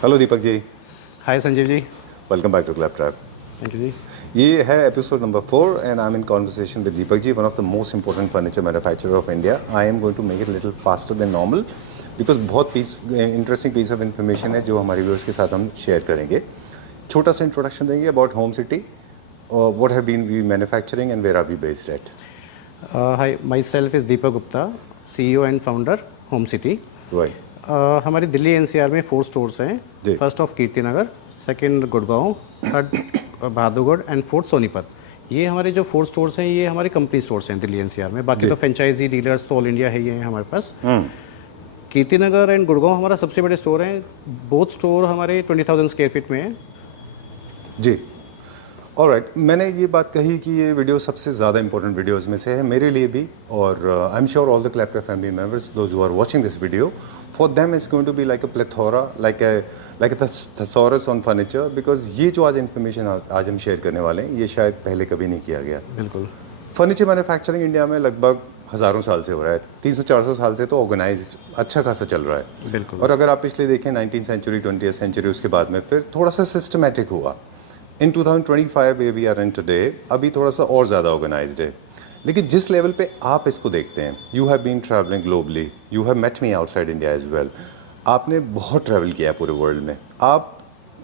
Hello Deepak ji. Hi Sanjeev ji. Welcome back to Claptrap. Thank you ji. ये है episode number 4 and I am in conversation with Deepak ji, one of the most important furniture manufacturer of India. I am going to make it little faster than normal because बहुत interesting piece of information है जो हमारे viewers के साथ हम share करेंगे। छोटा सा इंट्रोडक्शन देंगे about home city, what have been we manufacturing and where are we based at. Hi, myself is Deepak Gupta, CEO and founder home city. Right. हमारी दिल्ली NCR में 4 स्टोर्स हैं। First of Kirti Nagar, second Gurgaon, third Bahadurgarh and fourth Sonipat. ये हमारे जो 4 stores हैं ये हमारे company stores हैं दिल्ली NCR में। बाकी तो फ्रेंचाइजी डीलर्स तो ऑल इंडिया है ये हैं हमारे पास। कीर्ति नगर एंड गुड़गांव हमारा सबसे बड़े स्टोर हैं। बोथ स्टोर हमारे 20,000 स्क्वायर फीट में हैं जी। ऑलराइट, मैंने ये बात कही कि ये वीडियो सबसे ज़्यादा इंपॉर्टेंट वीडियोस में से है मेरे लिए भी, और I am sure all the Claptrap family members, those who are watching this video, for them it's going to be like a plethora, like a thesaurus on furniture, because ये जो आज इन्फॉर्मेशन आज हम शेयर करने वाले हैं ये शायद पहले कभी नहीं किया गया। बिल्कुल। फर्नीचर मैन्युफैक्चरिंग इंडिया में लगभग हज़ारों साल से हो रहा है, 300-400 साल से तो ऑर्गेनाइज अच्छा खासा चल रहा है। बिल्कुल। और अगर आप पिछले देखें 19th सेंचुरी, 20th सेंचुरी, उसके बाद में फिर थोड़ा सा सिस्टमेटिक हुआ। In 2025 way we are in today, अभी थोड़ा सा और ज़्यादा ऑर्गेनाइज्ड है। लेकिन जिस लेवल पे आप इसको देखते हैं, you have been travelling globally, you have met me outside India as well, आपने बहुत ट्रैवल किया है पूरे वर्ल्ड में, आप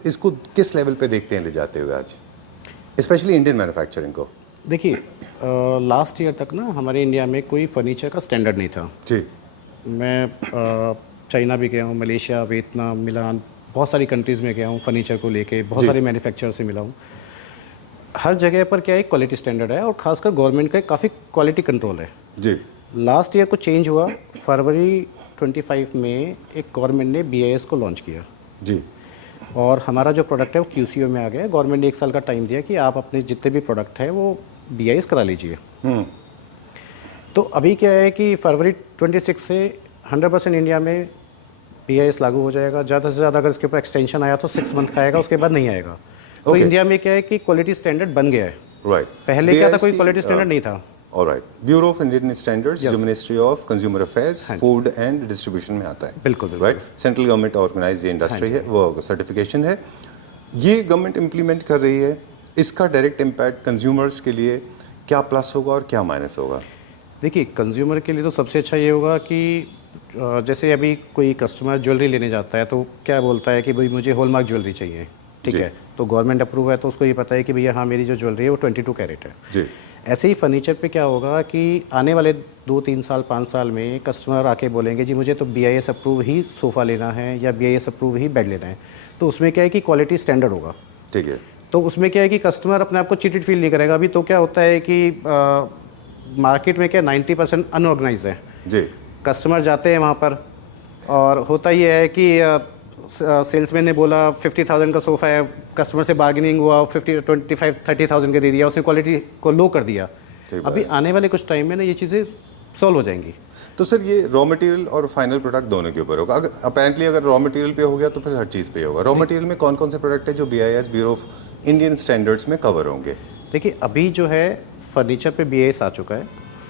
इसको किस लेवल पे देखते हैं ले जाते हुए आज, स्पेशली इंडियन मैन्युफैक्चरिंग को? देखिए, लास्ट ईयर तक ना हमारे इंडिया में कोई फर्नीचर का स्टैंडर्ड नहीं था जी। मैं चाइना भी गया हूँ, मलेशिया, वियतनाम, मिलान, बहुत सारी कंट्रीज़ में गया हूँ फर्नीचर को लेके, बहुत सारे मैन्युफैक्चरर से मिला हूँ। हर जगह पर क्या है, क्वालिटी स्टैंडर्ड है और खासकर गवर्नमेंट का काफ़ी क्वालिटी कंट्रोल है जी। लास्ट ईयर को चेंज हुआ, फरवरी 25 में एक गवर्नमेंट ने BIS को लॉन्च किया जी। और हमारा जो प्रोडक्ट है वो QCO में आ गया। गवर्नमेंट ने 1 साल का टाइम दिया कि आप अपने जितने भी प्रोडक्ट हैं वो BIS करा लीजिए। तो अभी क्या है कि फरवरी 26 से 100% इंडिया में BIS लागू हो जाएगा। ज़्यादा से ज़्यादा अगर इसके ऊपर एक्सटेंशन आया तो 6 मंथ का आएगा, उसके बाद नहीं आएगा। तो इंडिया में क्या है कि क्वालिटी स्टैंडर्ड बन गया है। राइट। पहले क्या था, कोई क्वालिटी स्टैंडर्ड नहीं था। Alright, bureau of Indian standards जो ministry of consumer affairs, food and distribution में आता है। बिल्कुल। Right, central government organise industry है, वो सर्टिफिकेशन है, ये गवर्नमेंट इम्प्लीमेंट कर रही है। इसका डायरेक्ट इम्पैक्ट कंज्यूमर्स के लिए क्या प्लस होगा और क्या माइनस होगा? देखिए, कंज्यूमर के लिए तो सबसे अच्छा ये होगा कि जैसे अभी कोई कस्टमर ज्वेलरी लेने जाता है तो क्या बोलता है कि भाई मुझे हॉलमार्क ज्वेलरी चाहिए, ठीक है, तो गवर्नमेंट अप्रूव है तो उसको ये पता है कि भैया हाँ मेरी जो ज्वेलरी है वो 22 कैरेट है जी। ऐसे ही फर्नीचर पे क्या होगा कि आने वाले 2-3 साल 5 साल में कस्टमर आके बोलेंगे जी मुझे तो BIS अप्रूव ही सोफ़ा लेना है या BIS अप्रूव ही बेड लेना है। तो उसमें क्या है कि क्वालिटी स्टैंडर्ड होगा, ठीक है। तो उसमें क्या है कि कस्टमर अपने आप को चीटेड फील नहीं करेगा। अभी तो क्या होता है कि मार्केट में क्या 90% अनऑर्गेनाइज है जी। कस्टमर जाते हैं वहाँ पर और होता ये है कि सेल्समैन ने बोला 50,000 का सोफ़ा है, कस्टमर से बार्गेनिंग हुआ, 25-30,000 का दे दिया, उसने क्वालिटी को लो कर दिया। अभी आने वाले कुछ टाइम में ना ये चीज़ें सॉल्व हो जाएंगी। तो सर ये रॉ मटेरियल और फाइनल प्रोडक्ट दोनों के ऊपर होगा? अगर अपेरेंटली अगर रॉ मटेरियल पे हो गया तो फिर हर चीज़ पे होगा। रॉ मटेरियल में कौन कौन से प्रोडक्ट है जो BIS bureau of Indian standards में कवर होंगे? देखिए, अभी जो है फर्नीचर पे BIS आ चुका है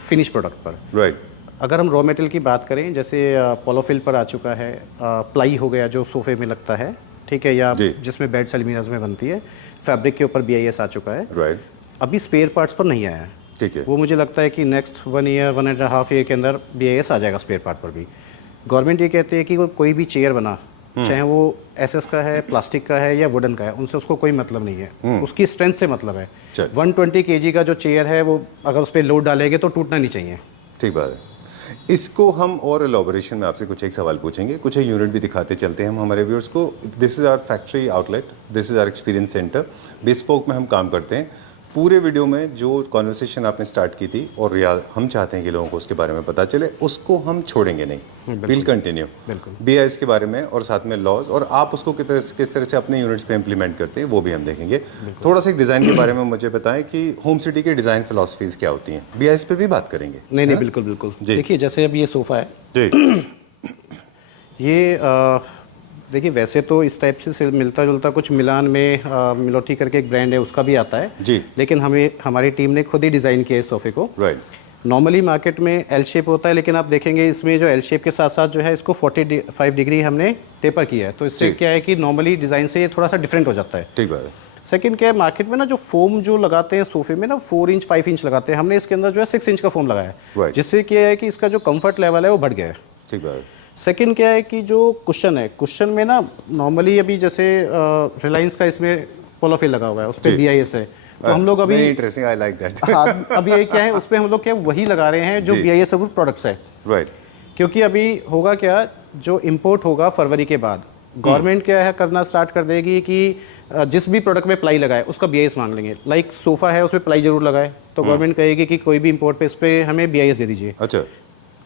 फिनिश प्रोडक्ट पर। राइट। अगर हम रॉ मटेरियल की बात करें, जैसे पोलोफिल पर आ चुका है, प्लाई हो गया जो सोफे में लगता है, ठीक है, या जिसमें बेड्स अलमीराज में बनती है, फैब्रिक के ऊपर BIS आ चुका है। राइट। अभी स्पेयर पार्ट्स पर नहीं आया है, ठीक है। वो मुझे लगता है कि नेक्स्ट 1 ईयर 1.5 ईयर के अंदर BIS आ जाएगा स्पेयर पार्ट पर भी। गवर्नमेंट ये कहती है कि कोई भी चेयर बना, चाहे वो SS का है, प्लास्टिक का है या वुडन का है, उनसे उसको कोई मतलब नहीं है, उसकी स्ट्रेंथ से मतलब है। 120 kg का जो चेयर है वो अगर उस पर लोड डालेंगे तो टूटना नहीं चाहिए। ठीक बात है। इसको हम और एलॉबरेशन में आपसे कुछ एक सवाल पूछेंगे, कुछ एक यूनिट भी दिखाते चलते हैं हम हमारे व्यूअर्स को। This is our factory outlet, this is our experience centre, bespoke में हम काम करते हैं। पूरे वीडियो में जो कॉन्वर्सेशन आपने स्टार्ट की थी और हम चाहते हैं कि लोगों को उसके बारे में पता चले, उसको हम छोड़ेंगे नहीं, विल कंटिन्यू। BIS के बारे में और साथ में लॉज, और आप उसको किस तरह से अपने यूनिट्स पे इम्प्लीमेंट करते हैं वो भी हम देखेंगे। थोड़ा सा एक डिज़ाइन के बारे में मुझे बताएं कि होम सिटी के डिज़ाइन फिलॉसफीज़ क्या होती हैं? BIS पे भी बात करेंगे। नहीं, बिल्कुल बिल्कुल। देखिए, जैसे अब ये सोफ़ा है जी, ये देखिए वैसे तो इस टाइप से मिलता जुलता कुछ मिलान में मिलोटी करके एक ब्रांड है उसका भी आता है जी, लेकिन हमारी टीम ने खुद ही डिज़ाइन किया इस सोफ़े को। राइट। नॉर्मली मार्केट में एल शेप होता है, लेकिन आप देखेंगे इसमें जो एल शेप के साथ साथ जो है इसको 45 डिग्री हमने टेपर किया है, तो इससे क्या है कि नॉर्मली डिज़ाइन से ये थोड़ा सा डिफरेंट हो जाता है। ठीक बात है। सेकंड क्या है, मार्केट में ना जो फोम जो लगाते हैं सोफे में ना 4 इंच 5 इंच लगाते हैं, हमने इसके अंदर जो है 6 इंच का फोम लगाया है, जिससे क्या है कि इसका जो कंफर्ट लेवल है वो बढ़ गया है। ठीक बात है। सेकंड क्या है कि जो कुशन है, कुशन में ना नॉर्मली अभी जैसे रिलायंस का इसमें पोलोफिल लगा हुआ है, उस पर BIS है, तो हम लोग अभी इंटरेस्टिंग, आई लाइक दैट। हाँ, अभी ये क्या है, उस पर हम लोग क्या वही लगा रहे हैं जो BIS अप्रूव्ड प्रोडक्ट्स है। राइट। क्योंकि अभी होगा क्या, जो इम्पोर्ट होगा फरवरी के बाद, गवर्नमेंट क्या है करना स्टार्ट कर देगी कि जिस भी प्रोडक्ट में प्लाई लगाए उसका BIS मांग लेंगे। लाइक सोफ़ा है उसमें प्लाई जरूर लगाए, तो गवर्नमेंट कहेगी कि कोई भी इम्पोर्ट पे इस पर हमें BIS दे दीजिए। अच्छा।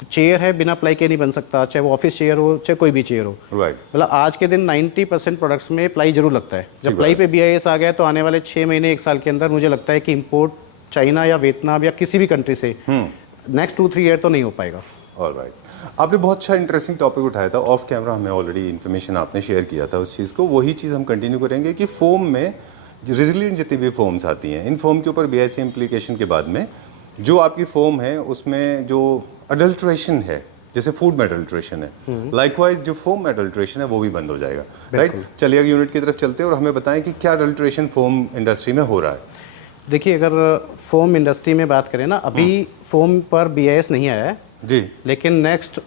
चेयर है बिना प्लाई के नहीं बन सकता, चाहे वो ऑफिस चेयर हो चाहे कोई भी चेयर हो। राइट। मतलब आज के दिन 90% प्रोडक्ट्स में प्लाई जरूर लगता है। जब प्लाई पे BIS आ गया तो आने वाले 6 महीने 1 साल के अंदर मुझे लगता है कि इम्पोर्ट चाइना या वियतनाम या किसी भी कंट्री से नेक्स्ट 2-3 ईयर तो नहीं हो पाएगा। ऑलराइट, आपने बहुत अच्छा इंटरेस्टिंग टॉपिक उठाया था, ऑफ कैमरा हमें ऑलरेडी इन्फॉर्मेशन आपने शेयर किया था उस चीज़ को, वही चीज़ हम कंटिन्यू करेंगे कि फोम में रेजिलिएंट जितनी भी फोम्स आती हैं, इन फोम के ऊपर BIS इम्प्लीकेशन के बाद में जो आपकी फोम है उसमें जो अडल्ट्रेशन है, जैसे फूड में अडल्ट्रेशन है, लाइकवाइज जो फोम में अडल्ट्रेशन है वो भी बंद हो जाएगा। राइट, चलिए यूनिट की तरफ चलते हैं और हमें बताएं कि क्या अडल्ट्रेशन फोम इंडस्ट्री में हो रहा है। देखिए, अगर फोम इंडस्ट्री में बात करें ना, अभी फोम पर BIS नहीं आया है जी, लेकिन नेक्स्ट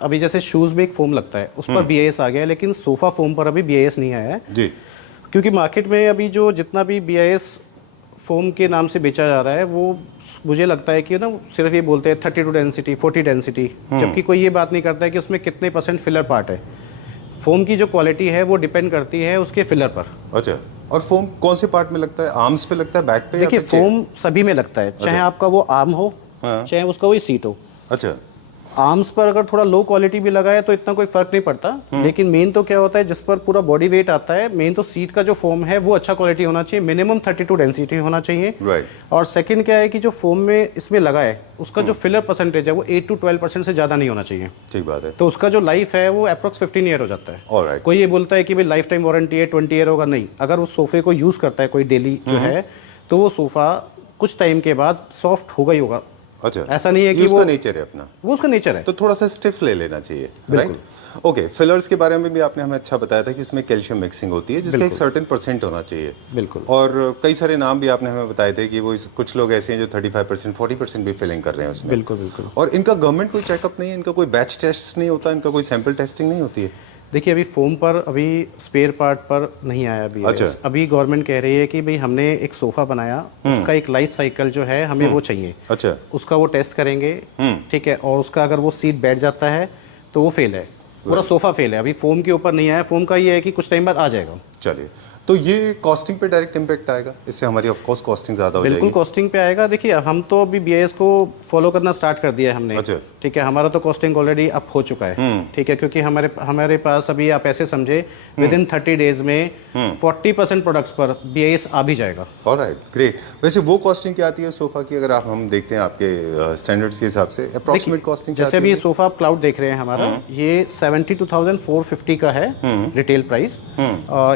अभी जैसे शूज़ में एक फोम लगता है उस पर BIS आ गया है, लेकिन सोफ़ा फोम पर अभी BIS नहीं आया है जी। क्योंकि मार्केट में अभी जो जितना भी BIS फोम के नाम से बेचा जा रहा है वो मुझे लगता है कि ना सिर्फ ये बोलते हैं 32 डेंसिटी 40 डेंसिटी, जबकि कोई ये बात नहीं करता है कि उसमें कितने % फिलर पार्ट है। फोम की जो क्वालिटी है वो डिपेंड करती है उसके फिलर पर। अच्छा, और फोम कौन से पार्ट में लगता है? आर्म्स पे लगता है, बैक पे? देखिए, फोम सभी में लगता है, चाहे आपका वो आर्म हो चाहे उसका वही सीट हो। अच्छा। आर्म्स पर अगर थोड़ा लो क्वालिटी भी लगाए तो इतना कोई फर्क नहीं पड़ता, लेकिन मेन तो क्या होता है जिस पर पूरा बॉडी वेट आता है, मेन तो सीट का जो फोम है वो अच्छा क्वालिटी होना चाहिए, मिनिमम 32 डेंसिटी होना चाहिए। राइट। और सेकंड क्या है कि जो फोम में इसमें लगा है उसका जो फिलर परसेंटेज है वो 8 to 12% से ज़्यादा नहीं होना चाहिए। ठीक बात है। तो उसका जो लाइफ है वो अप्रोक्स 15 ईयर हो जाता है। ऑलराइट। कोई ये बोलता है कि भाई लाइफ टाइम वारंटी है 20 ईयर होगा, नहीं। अगर उस सोफे को यूज़ करता है कोई डेली जो है तो वो सोफ़ा कुछ टाइम के बाद सॉफ्ट होगा ही होगा। अच्छा, ऐसा नहीं है कि उसका नेचर है अपना, वो उसका नेचर है, तो थोड़ा सा स्टिफ ले लेना चाहिए। Right, okay. फिलर्स के बारे में भी आपने हमें अच्छा बताया था कि इसमें कैल्शियम मिक्सिंग होती है जिसका एक सर्टेन % होना चाहिए। बिल्कुल। और कई सारे नाम भी आपने हमें बताए थे कि वो कुछ लोग ऐसे हैं जो 35% 40% भी फिलिंग कर रहे हैं उसमें। बिल्कुल बिल्कुल। और इनका गवर्नमेंट कोई चेकअप नहीं है, इनका कोई बैच टेस्ट नहीं होता, इनका कोई सैंपल टेस्टिंग नहीं होती है? देखिए, अभी फोम पर अभी स्पेयर पार्ट पर नहीं आया अभी। अच्छा। अभी गवर्नमेंट कह रही है कि भाई हमने एक सोफ़ा बनाया, उसका एक लाइफ साइकिल जो है हमें वो चाहिए। अच्छा। उसका वो टेस्ट करेंगे, ठीक है, और उसका अगर वो सीट बैठ जाता है तो वो फेल है, पूरा सोफ़ा फेल है। अभी फोम के ऊपर नहीं आया, फोम का ये है कि कुछ टाइम बाद आ जाएगा। चलिए, तो ये कॉस्टिंग पे डायरेक्ट इम्पैक्ट आएगा, इससे हमारी ऑफ कोर्स कॉस्टिंग ज़्यादा हो जाएगी। बिल्कुल कॉस्टिंग पे आएगा। देखिए, हम तो अभी BIS को फॉलो करना स्टार्ट कर दिया है हमने। अच्छा। ठीक है, हमारा तो कॉस्टिंग ऑलरेडी अप हो चुका है। ठीक है, क्योंकि हमारे पास अभी आप ऐसे समझे विद इन 30 डेज में 40% प्रोडक्ट्स पर BIS आ भी जाएगा। Alright, great. वैसे वो कॉस्टिंग क्या आती है सोफ़ा की, अगर हम देखते हैं आपके स्टैंडर्ड्स के हिसाब से अप्रॉक्सीमेट कॉस्टिंग? जैसे अभी ये सोफ़ा आप क्लाउड देख रहे हैं हमारा, ये 72,450 का है रिटेल प्राइस।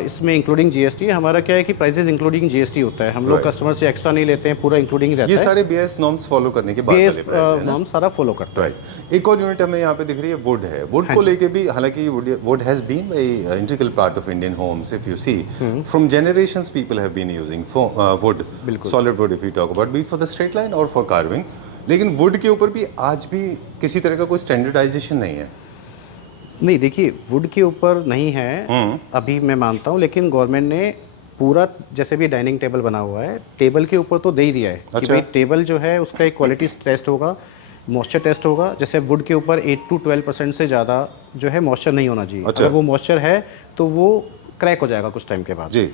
इसमें इंक्लूडिंग GST है। हमारा क्या है कि प्राइसेस इंक्लूडिंग GST होता है, हम लोग कस्टमर से एक्स्ट्रा नहीं लेते हैं, पूरा इंक्लूडिंग रहता है। ये सारे BIS नॉर्म्स फॉलो करने के बाद वाले प्राइस हैं ना? नॉर्म सारा फॉलो करता है। राइट। एक और यूनिट हमें यहाँ पे दिख रही है, वुड है। वुड को लेके भी, हालांकि wood has been a integral part of Indian homes. If you see from generations people have been using wood, solid wood if you talk about, be for the straight line और for carving. लेकिन wood के ऊपर भी आज भी किसी तरह का कोई स्टैंडर्डाइजेशन नहीं है। नहीं, देखिए, वुड के ऊपर नहीं है अभी, मैं मानता हूँ, लेकिन गवर्नमेंट ने पूरा जैसे भी डाइनिंग टेबल बना हुआ है, टेबल के ऊपर तो दे ही दिया है कि भाई टेबल जो है उसका एक क्वालिटी टेस्ट होगा, मॉइस्चर टेस्ट होगा। जैसे वुड के ऊपर 8 to 12% से ज़्यादा जो है मॉइस्चर नहीं होना चाहिए। अगर वो मॉइस्चर है तो वो क्रैक हो जाएगा कुछ टाइम के बाद जी।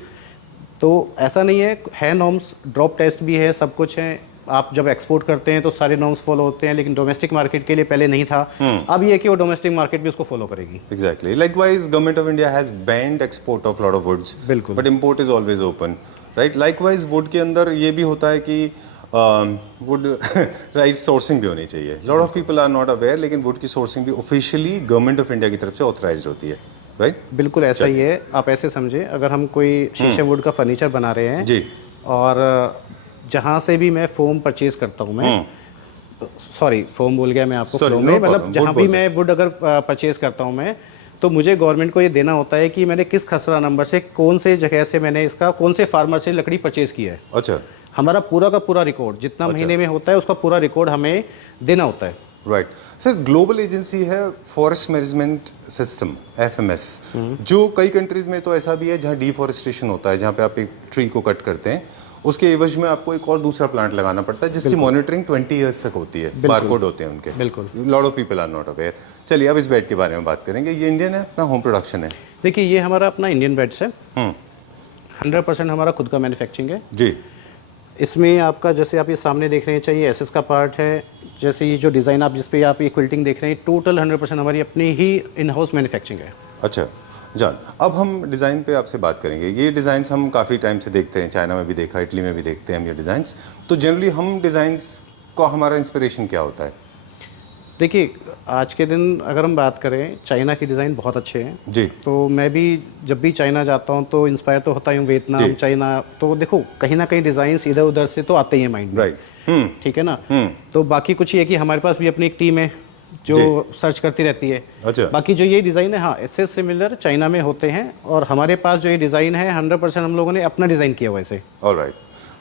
तो ऐसा नहीं है नॉर्म्स, ड्रॉप टेस्ट भी है, सब कुछ है। आप जब एक्सपोर्ट करते हैं तो सारे नॉर्म्स फॉलो होते हैं, लेकिन डोमेस्टिक मार्केट के लिए पहले नहीं था। अब ये कि वो डोमेस्टिक मार्केट भी उसको फॉलो करेगी। Exactly. Likewise government of India has banned export of lot of woods, बिल्कुल, but import is always open. Right. Likewise wood के अंदर ये भी होता है कि वुड राइट सोर्सिंग भी होनी चाहिए। Lot of people are not aware, लेकिन वुड की सोर्सिंग भी ऑफिशियली गवर्नमेंट ऑफ इंडिया की तरफ से ऑथराइज्ड होती है। राइट। बिल्कुल ऐसा ही है। आप ऐसे समझे, अगर हम कोई शीशे वुड का फर्नीचर बना रहे हैं जी, और जहाँ से भी मैं फोम परचेज करता हूँ मैं, सॉरी फोम बोल गया मैं आपको, Sorry, फ्लो no में problem, मतलब जहाँ wood भी बोलते मैं वुड अगर परचेज करता हूँ मैं, तो मुझे गवर्नमेंट को ये देना होता है कि मैंने किस खसरा नंबर से, कौन से जगह से मैंने इसका, कौन से फार्मर से लकड़ी परचेज की है। अच्छा, हमारा पूरा का पूरा रिकॉर्ड जितना महीने में होता है उसका पूरा रिकॉर्ड हमें देना होता है। Right sir. ग्लोबल एजेंसी है फॉरेस्ट मैनेजमेंट सिस्टम, FMS, जो कई कंट्रीज में तो ऐसा भी है जहाँ डिफॉरेस्टेशन होता है, जहाँ पे आप एक ट्री को कट करते हैं, उसके एवज में आपको एक और दूसरा प्लांट लगाना पड़ता है जिसकी मॉनिटरिंग 20 इयर्स तक होती है, बारकोड होते हैं उनके। बिल्कुल, lot of people are not aware. चलिए अब इस बेड के बारे में बात करेंगे। ये इंडियन है, अपना होम प्रोडक्शन है? देखिए ये हमारा अपना इंडियन बेड्स है, 100% हमारा खुद का मैन्युफैक्चरिंग है जी। इसमें आपका जैसे आप ये सामने देख रहे हैं, चाहिए एसएस का पार्ट है, जैसे ये जो डिज़ाइन आप जिस पे आप ये क्विल्टिंग देख रहे हैं, टोटल 100% हमारी अपनी ही इन हाउस मैन्युफैक्चरिंग है। अच्छा जान, अब हम डिज़ाइन पे आपसे बात करेंगे। ये डिज़ाइंस हम काफ़ी टाइम से देखते हैं, चाइना में भी देखा, इटली में भी देखते हैं हम ये डिज़ाइंस। तो जनरली हम डिज़ाइंस का हमारा इंस्पिरेशन क्या होता है? देखिए आज के दिन अगर हम बात करें, चाइना की डिज़ाइन बहुत अच्छे हैं जी। तो मैं भी जब भी चाइना जाता हूं तो इंस्पायर तो होता ही हूँ, वियतनाम, चाइना, तो देखो कहीं ना कहीं डिज़ाइंस इधर उधर से तो आते ही हैं माइंड में, राइट। ठीक है ना। तो बाकी कुछ ये है कि हमारे पास भी अपनी एक टीम है जो सर्च करती रहती है। अच्छा। बाकी जो ये डिज़ाइन है, हाँ इससे सिमिलर चाइना में होते हैं, और हमारे पास जो ये डिज़ाइन है 100% हम लोगों ने अपना डिज़ाइन किया हुआ है। ऑलराइट।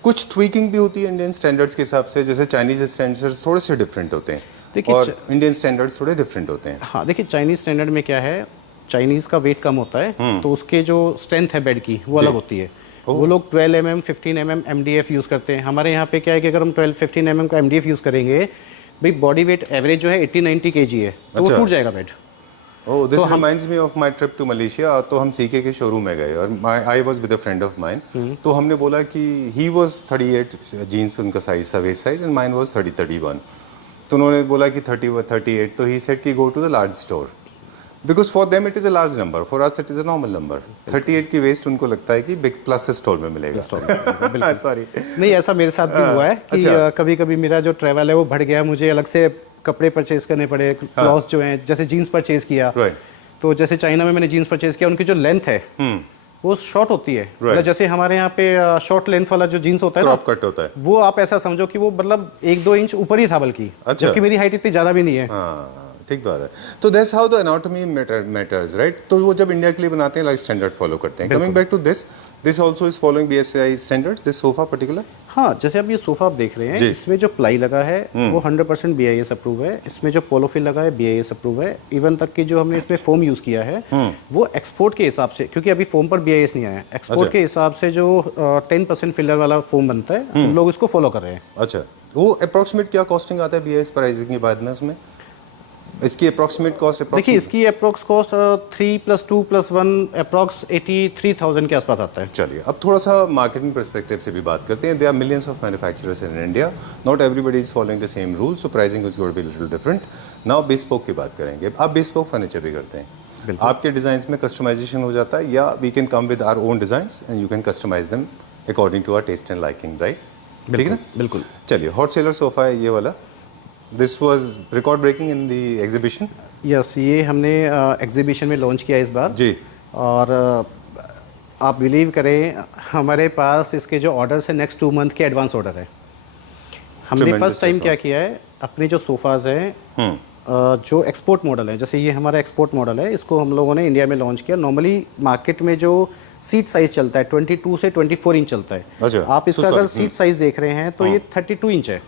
कुछ ट्वीकिंग भी होती है इंडियन स्टैंडर्ड्स के हिसाब से, जैसे चाइनीज स्टैंडर्ड्स थोड़े से डिफरेंट होते हैं और इंडियन स्टैंडर्ड्स थोड़े डिफरेंट होते हैं। हाँ देखिए चाइनीज स्टैंडर्ड में क्या है, चाइनीज़ का वेट कम होता है तो उसके जो स्ट्रेंथ है बेड की वो अलग होती है। वो लोग 12 mm 15 mm MDF यूज़ करते हैं। हमारे यहाँ पे क्या है कि अगर हम 12-15 mm का MDF यूज़ करेंगे, भाई बॉडी वेट एवरेज जो है 80-90 kg है, तो वो टूट जाएगा bed. Oh, this reminds me of my trip to Malaysia. तो हम सीके के शोरूम में गए और I was with a friend of mine. तो हमने बोला कि ही वाज 38 जीन्स, उनका साइज था waist size, and mine was 30-31। तो उन्होंने बोला कि 38, तो ही सेड कि go to the large store because for them it is a large number, for us it is a normal number. 38 की waste उनको लगता है कि बिग प्लस स्टोर में मिलेगा। सॉरी नहीं, ऐसा मेरे साथ भी हुआ है कि कभी कभी मेरा जो ट्रैवल है वो बढ़ गया, मुझे अलग से कपड़े परचेज करने पड़े, क्लॉथ जो हैं, जैसे जीन्स परचेज किया। तो जैसे चाइना में मैंने जीन्स परचेज किया, उनकी जो लेंथ है वो शॉर्ट होती है। मतलब जैसे हमारे यहाँ पे शॉर्ट लेंथ वाला जो जीन्स होता है, क्रॉप कट होता है, वो आप ऐसा समझो कि वो मतलब 1-2 इंच ऊपर ही था बल्कि। अच्छा। जबकि मेरी हाइट इतनी ज़्यादा भी नहीं है। ठीक बात है। तो that's how the anatomy matters, right. तो वो जब इंडिया के लिए बनाते हैं लाइक स्टैंडर्ड फॉलो करते हैं। Coming back to this also is following BSI standards, this sofa particular. हाँ, जैसे अब ये सोफा आप देख रहे हैं, इसमें जो प्लाई लगा है वो 100% BIS अप्रूव है। इसमें जो पोलोफिल लगा है BIS अप्रूव है। इवन तक कि जो हमने इसमें फोम यूज़ किया है वो एक्सपोर्ट के हिसाब से, क्योंकि अभी फोम पर BIS नहीं आया, एक्सपोर्ट के हिसाब से जो 10% फिलर वाला फोम बनता है, हम लोग इसको फॉलो कर रहे हैं। अच्छा, वो अप्रॉक्सीमेट क्या कॉस्टिंग आता है BIS प्राइसिंग के बाद में उसमें? इसकी अप्रॉक्सीमेट कॉस्ट? देखिए इसकी अप्रॉक्स कॉस्ट 3+2+1 अप्रॉक्स 83,000 के आसपास आता है। चलिए अब थोड़ा सा मार्केटिंग पर्सपेक्टिव से भी बात करते हैं। There are millions of manufacturers in India, not everybody is following the same rule, so pricing is going to be little different. Now bespoke की बात करेंगे। आप बेस्पोक फर्नीचर भी करते हैं, आपके डिज़ाइंस में कस्टमाइजेशन हो जाता है, या we can come with our own designs and you can customise them according to our taste and liking, right? ठीक है ना? बिल्कुल। चलिए, हॉट सेलर सोफा है ये वाला। This was record breaking in the exhibition. Yes, ये हमने एग्जीबिशन में लॉन्च किया इस बार जी। और आप बिलीव करें, हमारे पास इसके जो ऑर्डर्स है नेक्स्ट 2 मंथ के एडवांस ऑर्डर है। हमने फर्स्ट टाइम क्या किया है, अपने जो सोफ़ाज़ हैं जो एक्सपोर्ट मॉडल है, जैसे ये हमारा एक्सपोर्ट मॉडल है, इसको हम लोगों ने इंडिया में लॉन्च किया। नॉर्मली मार्केट में जो सीट साइज़ चलता है 22 से 24 इंच चलता है। अच्छा, आप इसका अगर सीट साइज़ देख रहे हैं तो ये 32 इंच है।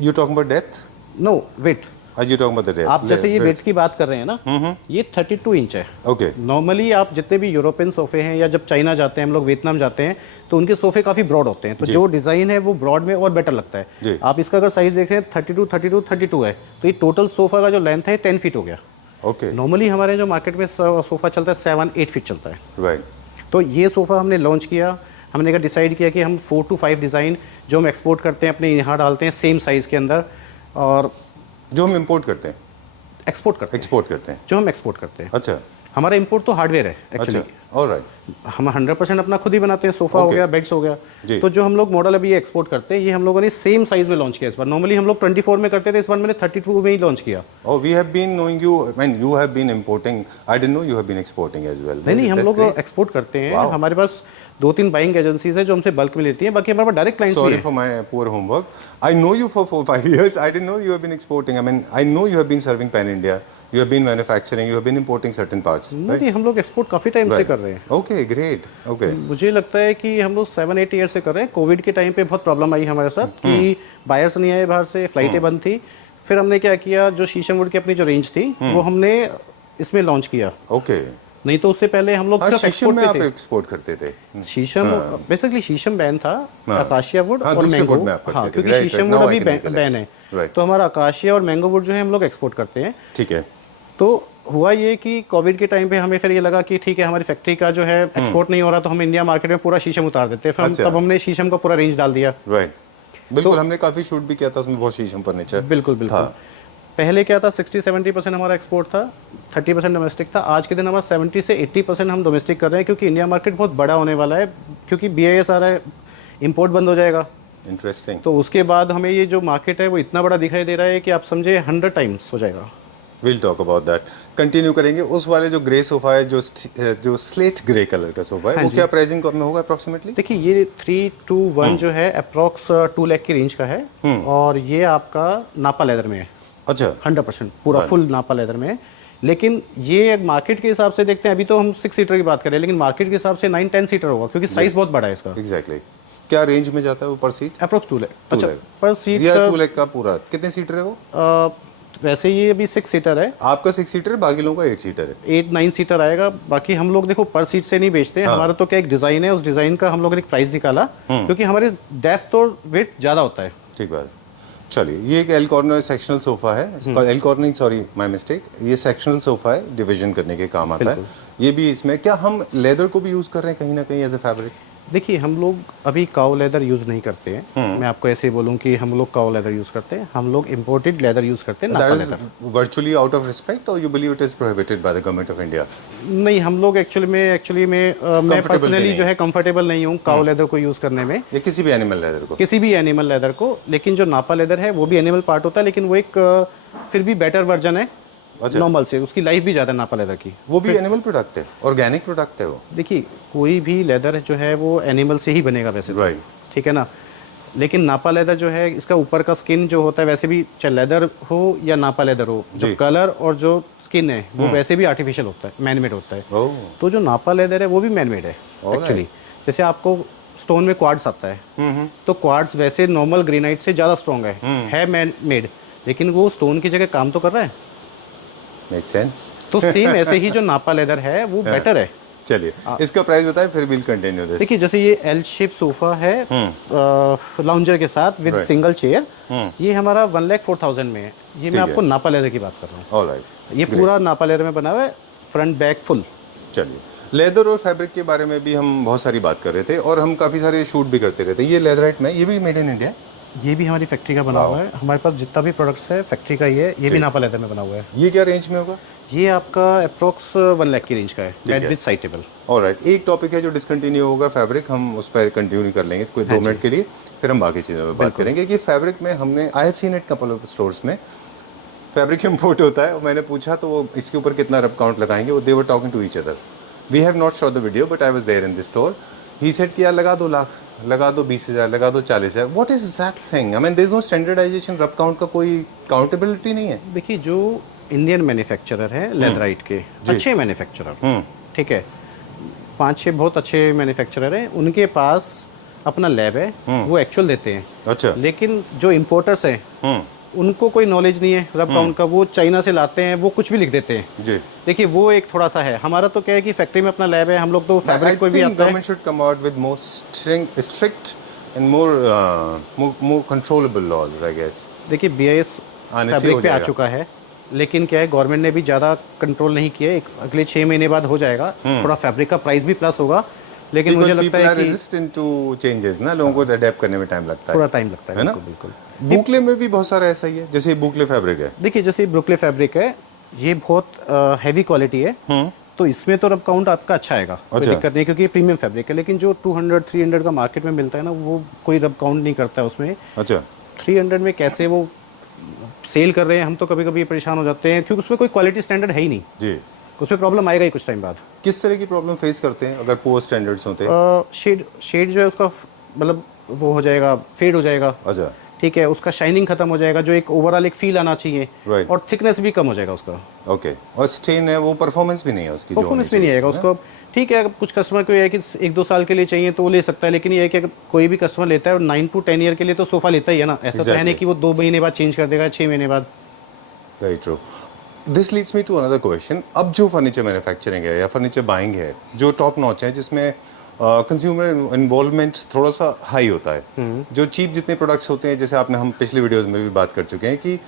You talking about depth? No, width. You talking about the depth? आप जैसे ये वेट की बात कर रहे हैं ना, ये 32 इंच है। ओके। नॉर्मली आप जितने भी यूरोपियन सोफे हैं, या जब चाइना जाते हैं हम लोग, वियतनाम जाते हैं, तो उनके सोफे काफ़ी ब्रॉड होते हैं, तो जो डिज़ाइन है वो ब्रॉड में और बेटर लगता है। आप इसका अगर साइज देख रहे हैं 32 है, तो ये टोटल सोफा का जो लेंथ है 10 फीट हो गया। ओके। नॉर्मली हमारे जो मार्केट में सोफा चलता है 7-8 फीट चलता है। राइट। तो ये सोफ़ा हमने लॉन्च किया, हमने का डिसाइड किया कि हम 4 to 5 डिज़ाइन जो हम एक्सपोर्ट करते हैं अपने यहाँ डालते हैं सेम साइज़ के अंदर, और जो हम इंपोर्ट करते हैं एक्सपोर्ट करते हैं जो हम एक्सपोर्ट करते हैं। हैं। अच्छा, हमारा इंपोर्ट तो हार्डवेयर है एक्चुअली। ऑलराइट, हम 100% अपना खुद ही बनाते हैं, सोफ़ा हो गया, बेड्स हो गया। तो जो हम लोग मॉडल अभी एक्सपोर्ट करते हैं, ये हम लोगों ने सेम साइज़ में लॉन्च किया इस बार। नॉर्मली हम लोग 24 में करते थे, इस बार मैंने 32 में ही लॉन्च किया। Oh, we have been knowing you. I mean, you have been importing. I didn't know you have been exporting as well. नहीं, हम That's लोग great. एक्सपोर्ट करते हैं। Wow. हमारे पास 2-3 बाइंग एजेंसीज है जो हमसे बल्क में लेती हैं, बाकी हमारे पास डायरेक्ट क्लाइंट्स भी Sorry हैं। for my poor homework. I know you for 4-5 years. I didn't know you have been exporting. I mean, I know you have been serving Pan India. You have been manufacturing. You have been importing certain parts. Right? नहीं, हम लोग export काफ़ी time से कर रहे हैं। Okay, great. Okay. मुझे लगता है कि हम लोग 7-8 ईयर से कर रहे हैं। कोविड के टाइम पे बहुत प्रॉब्लम आई हमारे साथ कि बायर्स नहीं आए बाहर से, फ्लाइटें बंद थी। फिर हमने क्या किया, जो शीशम वुड की अपनी जो रेंज थी वो हमने इसमें लॉन्च किया। Okay. नहीं तो उससे पहले हम लोग सिर्फ शीशम एक्सपोर्ट में पे आप थे। एक्सपोर्ट करते थे। शीशम बेसिकली शीशम बैन था, अकाशिया वुड हाँ, और दूसरे मैंगो। wood में आप करते हाँ, थे। क्योंकि Right, शीशम right. वुड Now अभी I can recollect. बैन है। Right. तो हमारा अकाशिया और मैंगो वुड जो है हम लोग एक्सपोर्ट करते हैं। ठीक है। तो हुआ ये कि कोविड के टाइम पे हमें फिर ये लगा कि ठीक है, हमारी फैक्ट्री का जो है एक्सपोर्ट नहीं हो रहा, तो हम इंडिया मार्केट में पूरा शीशम उतार देते हैं। फिर अच्छा। तब हमने शीशम का पूरा रेंज डाल दिया। राइट, बिल्कुल। हमने काफी शूट भी किया था उसमें, बहुत शीशम फर्नीचर। बिल्कुल बिल्कुल। पहले क्या था, 60-70% हमारा एक्सपोर्ट था, 30% डोमेस्टिक था। आज के दिन हमारा 70 से 80% हम डोमेस्टिक कर रहे हैं, क्योंकि इंडिया मार्केट बहुत बड़ा होने वाला है। क्योंकि BIS आ रहा है, इंपोर्ट बंद हो जाएगा। इंटरेस्टिंग। तो उसके बाद हमें ये जो मार्केट है वो इतना बड़ा दिखाई दे रहा है कि आप समझे 100 टाइम्स हो जाएगा। Will talk about that. Continue करेंगे। उस वाले जो ग्रे सोफा है, जो स्लेट ग्रे कलर का सोफा है, वो क्या प्राइसिंग में होगा अप्रोक्सीमेटली? देखिए, ये 3-2-1 जो है अप्रॉक्स 2 लाख की रेंज का है, और ये आपका नापा लेदर में है। अच्छा। 100% पूरा फुल नापा लेदर में है। लेकिन ये मार्केट के हिसाब से देखते हैं, अभी तो हम 6 सीटर की बात करें, लेकिन मार्केट के हिसाब से 9-10 सीटर होगा, क्योंकि साइज बहुत बड़ा है इसका। एग्जैक्टली। क्या रेंज में जाता है वो पर सीट? अप्रोक्स 2 लाख। अच्छा, पर सीट 2 लाख का पूरा कितने सीटर है वो? वैसे ये अभी 6 सीटर है। आपका 6 सीटर है, बाकी लोगों का 8 सीटर है। 8-9 सीटर आएगा। बाकी हम लोग देखो पर सीट से नहीं बेचते हैं। हमारा तो क्या एक डिज़ाइन है, उस डिज़ाइन का हम लोगों ने एक प्राइस निकाला, क्योंकि हमारे डेप्थ और विड्थ ज़्यादा होता है। ठीक बात। चलिए, ये एक एल कॉर्नर सेक्शनल सोफा है। L corner, sorry my mistake, ये सेक्शनल सोफा है, डिवीजन करने के काम आता है। ये भी इसमें क्या हम लेदर को भी यूज़ कर रहे हैं कहीं ना कहीं एज ए फैब्रिक? देखिए, हम लोग अभी काउ लेदर यूज़ नहीं करते हैं। मैं आपको ऐसे ही बोलूँ कि हम लोग काउ लेदर यूज़ करते हैं। हम लोग इम्पोर्टेड लेदर यूज़ करते हैं, nappa leather. Virtually out of respect, और you believe it is prohibited by the government of India? नहीं, हम लोग एक्चुअली में मैं पर्सनली जो है कंफर्टेबल नहीं हूँ काउ लेदर को यूज़ करने में, या किसी भी एनिमल लेदर को? किसी भी एनिमल लेदर को। लेकिन जो नापा लेदर है वो भी एनिमल पार्ट होता है, लेकिन वो एक फिर भी बेटर वर्जन है नॉर्मल से। उसकी लाइफ भी ज़्यादा नापा लेदर की। वो भी एनिमल प्रोडक्ट है, ऑर्गेनिक प्रोडक्ट है वो। देखिए, कोई भी लेदर जो है वो एनिमल से ही बनेगा वैसे तो, राइट, ठीक है ना। लेकिन नापा लेदर जो है, इसका ऊपर का स्किन जो होता है, वैसे भी चाहे लेदर हो या नापा लेदर हो, जो कलर और जो स्किन है वो वैसे भी आर्टिफिशियल होता है, मैनमेड होता है। तो जो नापा लेदर है वो भी मैनमेड है एक्चुअली। जैसे आपको स्टोन में क्वार्ट्स आता है, तो क्वार्ट्स वैसे नॉर्मल ग्रेनाइट से ज़्यादा स्ट्रॉन्ग है मैनमेड, लेकिन वो स्टोन की जगह काम तो कर रहा है। Make sense. तो सेम ऐसे ही जो नापा लेदर है वो बेटर है। चलिए, इसका प्राइस बताएं, फिर विल कंटिन्यू दिस। देखिए, जैसे ये एल शेप सोफा है लाउंजर के साथ विद सिंगल चेयर, ये हमारा 1,04,000 में है। ये मैं आपको नापा लेदर की बात कर रहा हूँ। ऑलराइट, ये पूरा नापा लेदर में बना हुआ है, फ्रंट बैक फुल। चलिए, लेदर और फैब्रिक के बारे में भी हम बहुत सारी बात कर रहे थे, और हम काफ़ी सारे शूट भी करते रहते। ये लेदराइट में, ये भी मेड इन इंडिया? ये भी हमारी फैक्ट्री का बना हुआ है। हमारे पास जितना भी प्रोडक्ट्स है फैक्ट्री का ही है। ये भी नापा लेदर में बना हुआ है। ये क्या रेंज में होगा? ये आपका अप्रोक्स 1 लाख की रेंज का है, bed with side table. Alright, एक टॉपिक है जो डिसकंटिन्यू होगा, फैब्रिक। हम उस पर कंटिन्यू कर लेंगे कोई 2 मिनट के लिए, फिर हम बाकी चीज़ों में बात करेंगे। कि फैब्रिक में हमने, I have seen it couple of stores में फैब्रिक इम्पोर्ट होता है, और मैंने पूछा तो वो इसके ऊपर कितना रब काउंट लगाएंगे, वो they were talking to each other. We have not show the video, but I was there in this store. He said कि यार लगा 2 लाख, लगा दो 20,000, लगा दो 40,000। What is that thing? I mean there is no standardisation, rub count का कोई accountability नहीं है। देखिए, जो इंडियन मैन्युफैक्चरर है लेदराइट के, अच्छे मैन्युफैक्चरर, ठीक है, 5-6 बहुत अच्छे मैन्युफैक्चरर हैं, उनके पास अपना लैब है, वो एक्चुअल देते हैं। अच्छा। लेकिन जो इम्पोर्टर्स हैं उनको कोई नॉलेज नहीं है रब काउंट का, वो चाइना से लाते हैं, वो कुछ भी लिख देते हैं जी। देखिए, वो एक थोड़ा सा है। हमारा तो क्या है कि फैक्ट्री में अपना लैब है, हम लोग तो फैब्रिक कोई भी आता है। Government should come out with more strict and more controllable laws, I guess. देखिए, BIS फैब्रिक पे आ चुका है, लेकिन क्या है, गवर्नमेंट ने भी ज़्यादा कंट्रोल नहीं किया है। अगले 6 महीने बाद हो जाएगा, थोड़ा फैब्रिक का प्राइस भी प्लस होगा। लेकिन मुझे लगता है कि रेजिस्टेंट टू चेंजेस ना, लोगों को अडेप्ट करने में टाइम लगता है, थोड़ा टाइम लगता है ना? बिल्कुल। बुकले में भी बहुत सारा ऐसा ही है, जैसे बुकले फैब्रिक है। देखिए, जैसे ब्रुकले फैब्रिक है, ये बहुत हैवी क्वालिटी है, तो इसमें तो रब काउंट आपका अच्छा आएगा, कोई अच्छा। दिक्कत नहीं, क्योंकि ये प्रीमियम फैब्रिक है। लेकिन जो 200-300 का मार्केट में मिलता है ना, वो कोई रब काउंट नहीं करता है उसमें। अच्छा 300 में कैसे वो सेल कर रहे हैं, हम तो कभी कभी परेशान हो जाते हैं, क्योंकि उसमें कोई क्वालिटी स्टैंडर्ड है ही नहीं। जी। उसमें प्रॉब्लम आएगा ही कुछ टाइम बाद। किस तरह की प्रॉब्लम फेस करते हैं अगर पुअर स्टैंडर्ड्स होते हैं? शेड शेड जो है उसका मतलब वो हो जाएगा, फेड हो जाएगा, अच्छा। ठीक है, उसका शाइनिंग खत्म हो जाएगा, जो एक ओवरऑल एक फील आना चाहिए, Right. और थिकनेस भी कम हो जाएगा उसका। ओके। और स्टेन है वो परफॉर्मेंस भी नहीं है उसकी, जो परफॉर्मेंस होनी भी नहीं आएगा चाहिए, उसको। ठीक है, अगर कुछ कस्टमर को ये है कि 1-2 साल के लिए चाहिए तो वो ले सकता है, लेकिन ये है कि अगर कोई भी कस्टमर लेता है 9 to 10 ईयर के लिए तो सोफ़ा लेता ही है ना। ऐसा तो है नहीं Exactly. कि वो 2 महीने बाद चेंज कर देगा, 6 महीने बाद। Very true. This leads me to another question. अब जो फर्नीचर मैन्युफैक्चरिंग है या फर्नीचर बाइंग है जो टॉप नॉच है, जिसमें कंज्यूमर इन्वॉल्वमेंट थोड़ा सा हाई होता है, जो चीप जितने प्रोडक्ट्स होते हैं, जैसे आपने हम पिछले वीडियोस में भी बात कर चुके हैं कि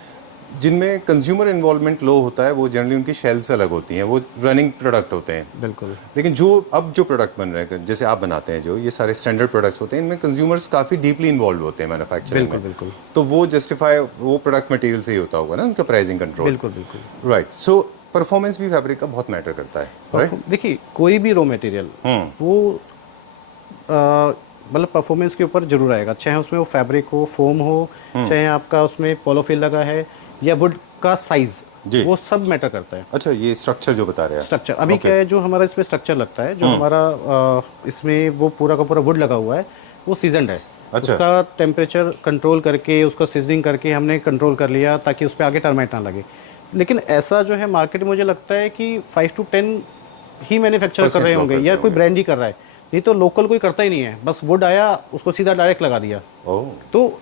जिनमें कंज्यूमर इन्वॉल्वमेंट लो होता है, वो जनरली उनकी शेल्फ्स अलग होती हैं, वो रनिंग प्रोडक्ट होते हैं। बिल्कुल। लेकिन जो अब जो प्रोडक्ट बन रहे हैं, जैसे आप बनाते हैं, जो ये सारे स्टैंडर्ड प्रोडक्ट्स होते हैं, इनमें कंज्यूमर्स काफ़ी डीपली इन्वॉल्व होते हैं मैन्युफैक्चरिंग में। बिल्कुल बिल्कुल तो वो जस्टिफाई वो प्रोडक्ट मटेरियल से ही होता होगा ना, उनका प्राइसिंग कंट्रोल। बिल्कुल बिल्कुल। राइट। सो परफॉर्मेंस भी फैब्रिक का बहुत मैटर करता है, राइट? देखिए, कोई भी रॉ मटेरियल वो मतलब परफॉर्मेंस के ऊपर जरूर आएगा, चाहे उसमें वो फैब्रिक हो, फोम हो, चाहे आपका उसमें पोलोफिल लगा है, या वुड का साइज, जी। वो सब मैटर करता है। अच्छा, ये स्ट्रक्चर जो बता रहे हैं स्ट्रक्चर अभी क्या है, जो हमारा इसमें स्ट्रक्चर लगता है, जो हमारा इसमें वो पूरा का पूरा वुड लगा हुआ है, वो सीजनड है। अच्छा। उसका टेम्परेचर कंट्रोल करके, उसका सीजनिंग करके हमने कंट्रोल कर लिया ताकि उस पर आगे टर्माइट ना लगे। लेकिन ऐसा जो है मार्केट में मुझे लगता है कि 5 to 10 ही मैन्युफैक्चर कर रहे होंगे, या कोई ब्रांड ही कर रहा है, नहीं तो लोकल कोई करता ही नहीं है। बस वुड आया, उसको सीधा डायरेक्ट लगा दिया। ओह। तो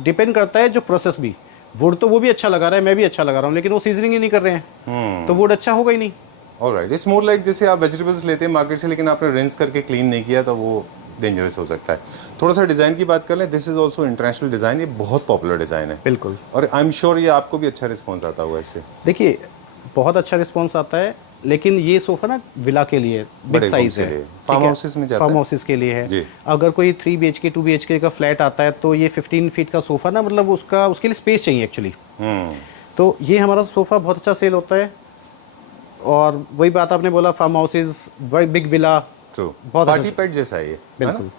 डिपेंड करता है जो प्रोसेस भी। वुड तो वो भी अच्छा लगा रहा है, मैं भी अच्छा लगा रहा हूँ, लेकिन वो सीजनिंग ही नहीं कर रहे हैं, तो वुड अच्छा होगा ही नहीं। ऑलराइट, इट्स मोर लाइक जैसे आप वेजिटेबल्स लेते हैं मार्केट से, लेकिन आपने रिंस करके क्लीन नहीं किया, तो वो डेंजरस हो सकता है। थोड़ा सा डिज़ाइन की बात कर लें। This is also international design, ये बहुत पॉपुलर डिज़ाइन है। बिल्कुल। और आई एम श्योर ये आपको भी अच्छा रिस्पॉन्स आता होगा इससे। देखिए, बहुत अच्छा रिस्पॉन्स आता है, लेकिन ये सोफ़ा ना विला के लिए बिग बड़े साइज होम है, से फार्म हाउसेस में जाता फार्म है। हाउसेस के लिए जी। है। अगर कोई 3 BHK 2 BHK का फ्लैट आता है, तो ये 15 फीट का सोफ़ा ना, मतलब उसका उसके लिए स्पेस चाहिए एक्चुअली। तो ये हमारा सोफ़ा बहुत अच्छा सेल होता है। और वही बात आपने बोला, फार्म हाउसेस, बड़ी बिग विला, ट्रू, बहुत पार्टी पेट जैसा है ये, है ना? बिल्कुल।